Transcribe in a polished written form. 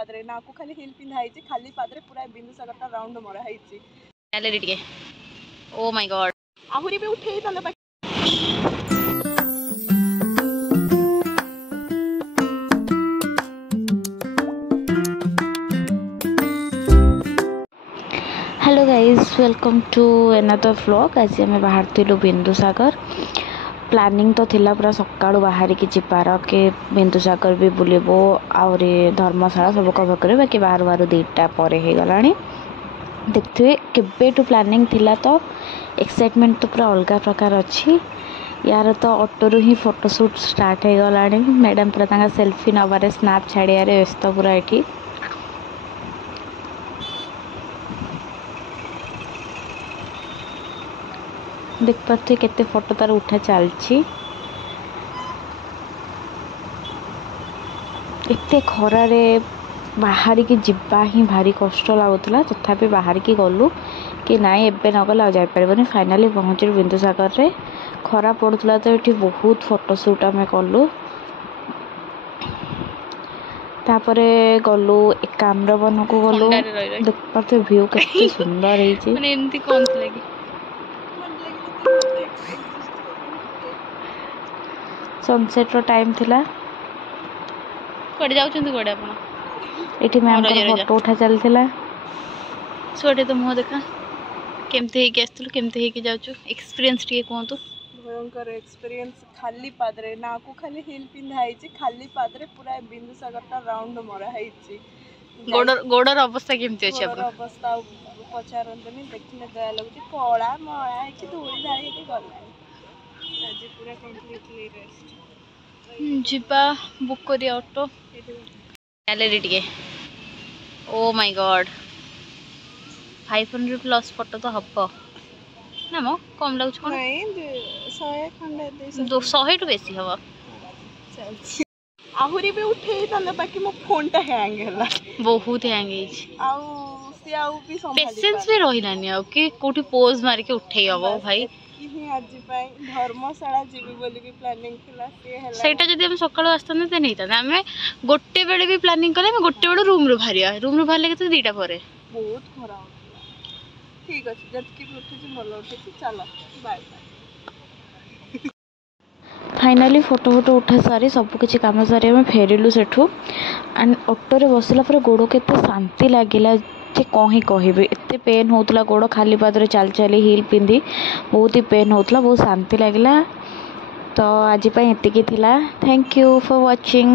पादरे ना को खाली हिल पिंधा है खाली पादरे पूरा बिंदुसागर टा राउंड मरा है चले टिके ओ माय गॉड आहुरी भी उठे ही hello guys welcome to another vlog. आज आम बाहर थिलु बिंदुसागर प्लानिंग तो थिला पूरा सकाळु बाहर की जिबार के बिंदुसागर भी बुलबो आउरी धर्मशाला सब कवर करे बाकी बाहर बाहर 2टा पर हो गलानी देखिए केबेटू प्लानिंग थिला तो एक्साइटमेंट तो पूरा अलग प्रकार अच्छी यार तो ऑटो ही फोटोशूट स्टार्ट हो गलानी मैडम पूरा तांगा सेल्फी नबारे स्नैप छाड़ियारे व्यस्त पूरा एठी देख पाते केते फोटो तार उठा चलची एते खरा रे बाहर की जिब्बा ही भारी कष्ट लगुला तथापि बाहर की गलु कि नाई एबे न गला जाई परबनी फाइनली पहुंचल बिंदुसागर रे खरा पड़ुला तो ये बहुत फोटोशूट आम कलु तापरे गलु एकाम्रवन को गलु देख पाते व्यू केते सुंदर है माने एंती कोन लगी सनसेट रो टाइम थिला कोडे जाउछन कोडे आपण एठी मैम को फोटो उठा चलथिला सोटे तो मुह देखा केमते हे के आस्तल केमते हे के जाउछु एक्सपीरियंस टिके कोंतु भयंकर एक्सपीरियंस खाली पादरे ना को खाली हिल पिंधा है खाली पादरे पूरा बिंदुसागर टा राउंड मरा है गोडर अवस्था केमते अछि अपन अवस्था पचारंतनी देखने दया लगुची कोळा मळा है कि धूली धारी के गला आज पूरा कंप्लीटली रेस्ट जिबा बुक करी ऑटो गैलरी टिके oh my God 500 plus photo तो हबो ना मो कम लागछ कोन नहीं 100 खंडे 200 टू बेसी हबो चल आहुरी भी उठे तले बाकी मो फोन टा हैंग हैला बहुत हैंग हिच आउ से आउ भी संभाली पेशेंस भी रहिलानी आ कि कोठी पोज मार के उठे हबो भाई कि आज पई धर्मशाला जीवी बोली की प्लानिंग थिला से हैला सेटा जदी हम सकाळ आस्तने ते नहीं था हमें गोटे बेले भी प्लानिंग करे हम गोटे बेले रूम रो भारिया के तो 2टा परे बहुत खरा होतला ठीक अछि जत की उठे भलो उठे चलो बाय बाय फाइनाली फोटो उठा सारी सब किसी कम सारी आम फेरिलु सेठू एंड ऑटो रे बसला पर गोड़ केते शांति लागिला जे कहीं कहबे एते पेन होतला गोड़ खाली पादरे चल चली हिल पिंदी बहुत ही पेन होतला बहुत शांति लागिला तो आज पई एतिकी थिला थैंक यू फॉर वाचिंग।